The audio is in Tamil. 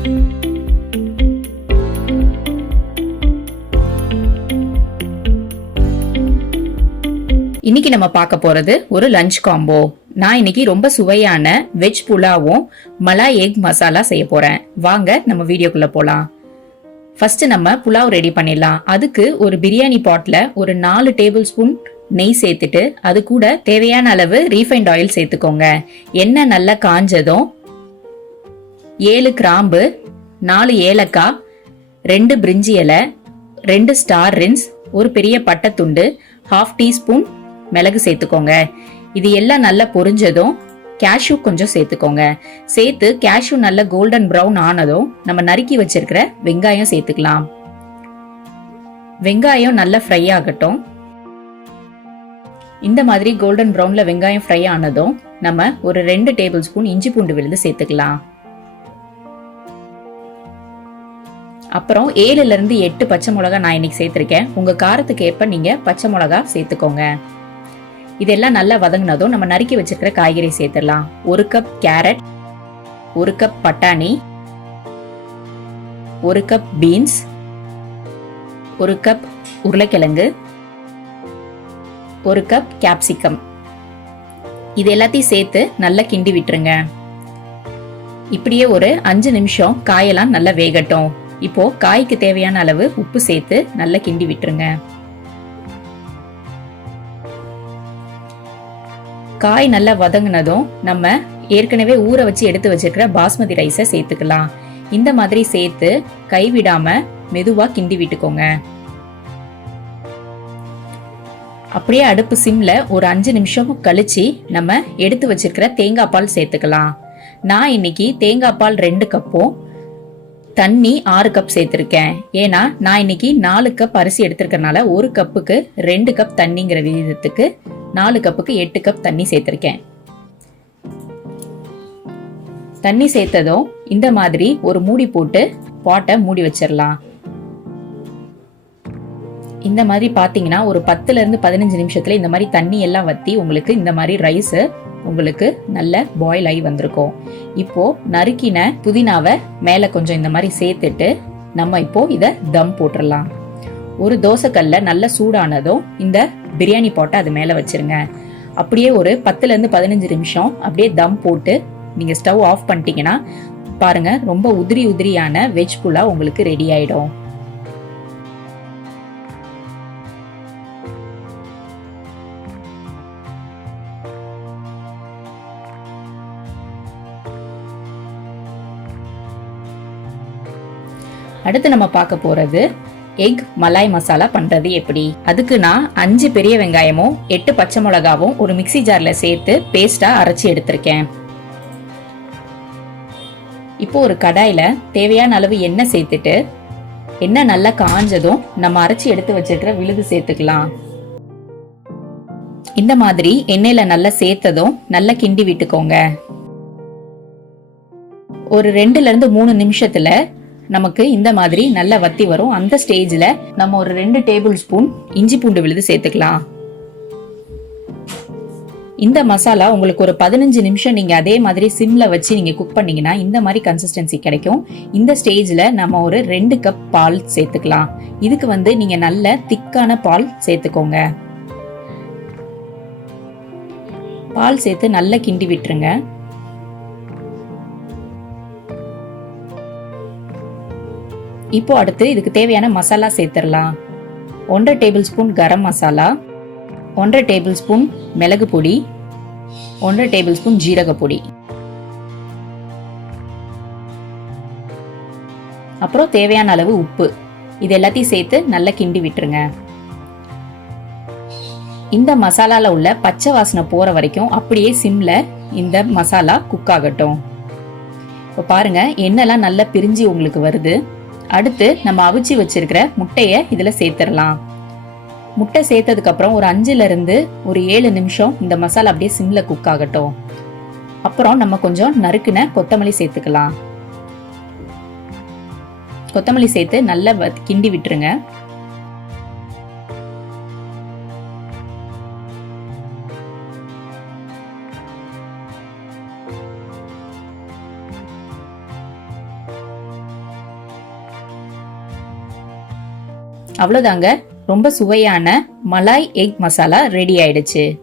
இன்னைக்கு நம்ம பார்க்க போறது ஒரு லஞ்ச் காம்போ. நான் இன்னைக்கு ரொம்ப சுவையான வெஜ் புலாவும் மலாய் எக் மசாலா செய்ய போறேன். வாங்க நம்ம வீடியோக்குள்ள போலாம். ஃபர்ஸ்ட் நம்ம புலாவ் ரெடி பண்ணிடலாம். அதுக்கு ஒரு பிரியாணி பாட்ல ஒரு 4 டேபிள் ஸ்பூன் நெய் சேர்த்துட்டு அது கூட தேவையான அளவு ரீஃபைண்ட் ஆயில் சேர்த்துக்கோங்க. எண்ணெய் நல்லா காஞ்சதும் 7 கிராம்பு, 4 ஏலக்காய், 2 பிரிஞ்சி இலை, 2 ஸ்டார் ரின்ஸ், ஒரு பெரிய பட்டை துண்டு, 1/2 டீஸ்பூன் மிளகு சேர்த்துக்கோங்க. இது எல்லாம் நல்லா பொரிஞ்சதும் கேஷ்யூ கொஞ்சம் சேர்த்துக்கோங்க. சேர்த்து கேஷ்யூ நல்ல கோல்டன் பிரவுன் ஆனதும் நம்ம நறுக்கி வச்சிருக்கிற வெங்காயம் சேர்த்துக்கலாம். வெங்காயம் நல்லா ஃப்ரை ஆகட்டும். இந்த மாதிரி கோல்டன் பிரவுன்ல வெங்காயம் ஃப்ரை ஆனதும் நம்ம ஒரு 2 டேபிள் ஸ்பூன் இஞ்சி பூண்டு விழுது சேர்த்துக்கலாம். அப்புறம் 7ல இருந்து 8 பச்சை மிளகாய் நான் இன்னைக்கு சேர்த்திருக்கேன். உங்க காரத்துக்கு ஏற்ப நீங்க பச்சை மிளகாய் சேர்த்துக்கோங்க. இதெல்லாம் நல்லா வதங்கினதும் நம்ம நறுக்கி வச்சிருக்கிற காய்கறி சேர்த்துடலாம். 1 கப் கேரட், 1 கப் பட்டாணி, 1 கப் பீன்ஸ், 1 கப் உருளைக்கிழங்கு, 1 கப் கேப்சிகம். இது எல்லாத்தையும் சேர்த்து நல்லா கிண்டி விட்டுருங்க. இப்படியே ஒரு 5 நிமிஷம் காயெல்லாம் நல்லா வேகட்டும். இப்போ காய்க்கு தேவையான அளவு உப்பு சேர்த்து நல்லா கிண்டி விட்டுருங்க. காய் நல்லா வதங்கினதும் நம்ம ஏற்கனவே ஊற வச்சு எடுத்து வச்சிருக்கிற பாஸ்மதி ரைஸை சேர்த்துக்கலாம். இந்த மாதிரி சேர்த்து கைவிடாம மெதுவா கிண்டி விட்டுக்கோங்க. அப்படியே அடுப்பு சிம்ல ஒரு 5 நிமிஷம் கழிச்சு நம்ம எடுத்து வச்சிருக்கிற தேங்காய் பால் சேர்த்துக்கலாம். நான் இன்னைக்கு தேங்காய் பால் 2 கப்பும் தண்ணி 6 கப் சேர்த்திருக்கேன். ஏன்னா நான் இன்னைக்கு 4 கப் அரிசி எடுத்திருக்கனால 1 கப்புக்கு 2 கப் தண்ணிங்கிற விகிதத்துக்கு 4 கப்புக்கு 8 கப் தண்ணி சேர்த்திருக்கேன். தண்ணி சேர்த்ததும் இந்த மாதிரி ஒரு மூடி போட்டு பாட்டை மூடி வச்சிடலாம். இந்த மாதிரி பாத்தீங்கன்னா ஒரு 10ல இருந்து 15 நிமிஷத்துல இந்த மாதிரி தண்ணி எல்லாம் வத்தி உங்களுக்கு இந்த மாதிரி ரைஸ் உங்களுக்கு நல்ல பாயில் ஆகி வந்திருக்கும். இப்போ நறுக்கின புதினாவை மேல கொஞ்சம் இந்த மாதிரி சேர்த்துட்டு நம்ம இப்போ இத தம் போட்டுடலாம். ஒரு தோசைக்கல்ல நல்ல சூடானதும் இந்த பிரியாணி பாட்டை அது மேல வச்சிருங்க. அப்படியே ஒரு 10ல இருந்து 15 நிமிஷம் அப்படியே தம் போட்டு நீங்க ஸ்டவ் ஆஃப் பண்ணிட்டீங்கன்னா பாருங்க ரொம்ப உதிரி உதிரியான வெஜ் புலாவ் உங்களுக்கு ரெடி ஆயிடும். அடுத்து நம்ம பார்க்க போறது எக் மலாய் மசாலா பண்றது எப்படி. அதுக்கு நான் 5 பெரிய வெங்காயமும் 8 பச்சை மிளகாவும் ஒரு மிக்ஸி ஜார்ல சேர்த்து பேஸ்டா அரைச்சி எடுத்திருக்கேன். இப்போ ஒரு கடாயில தேவையான அளவு எண்ணெய் சேர்த்துட்டு எண்ணெய் நல்லா காஞ்சதும் நம்ம அரைச்சி எடுத்து வச்சிருக்கிற விழுது சேர்த்துக்கலாம். இந்த மாதிரி எண்ணெயில நல்லா சேர்த்ததும் நல்லா கிண்டி விட்டுக்கோங்க. ஒரு 2ல இருந்து 3 நிமிஷத்துல நமக்கு இந்த மாதிரி நல்ல வத்தி வரும். அந்த ஸ்டேஜ்ல நம்ம ஒரு 2 டேபிள் ஸ்பூன் இஞ்சி பூண்டு விழுது சேர்த்துக்கலாம். இந்த மசாலா உங்களுக்கு ஒரு 15 நிமிஷம் நீங்க அதே மாதிரி சிம்ல வச்சு நீங்க குக் பண்ணீங்கன்னா இந்த மாதிரி கன்சிஸ்டன்சி கிடைக்கும். இந்த ஸ்டேஜ்ல நம்ம ஒரு 2 கப் பால் சேர்த்துக்கலாம். இதுக்கு நீங்க நல்ல திக்கான பால் சேர்த்துக்கோங்க. பால் சேர்த்து நல்லா கிண்டி விட்டுருங்க. இப்போ அடுத்து இதுக்கு தேவையான மசாலா சேர்த்துடலாம். 1 table spoon garam masala, 1 table spoon மிளகு பொடி, 1 டேபிள் ஸ்பூன் ஜீரக பொடி, அப்புறம் தேவையான அளவு உப்பு. இது எல்லாத்தையும் சேர்த்து நல்லா கிண்டி விட்டுருங்க. இந்த மசாலால உள்ள பச்சை வாசனை போற வரைக்கும் அப்படியே சிம்ல இந்த மசாலா குக் ஆகட்டும். இப்போ பாருங்க எண்ணெய்லாம் நல்லா பிரிஞ்சு உங்களுக்கு வருது. அடுத்து நம்ம அவிச்சு வச்சிருக்கிற முட்டைய இதுல சேர்த்துடலாம். முட்டை சேர்த்ததுக்கு அப்புறம் ஒரு 5ல இருந்து ஒரு 7 நிமிஷம் இந்த மசாலா அப்படியே சிம்ல குக் ஆகட்டும். அப்புறம் நம்ம கொஞ்சம் நறுக்குன கொத்தமல்லி சேர்த்துக்கலாம். கொத்தமல்லி சேர்த்து நல்லா கிண்டி விட்டுருங்க. அவ்வளவுதாங்க, ரொம்ப சுவையான மலாய் எக் மசாலா ரெடி ஆயிடுச்சு.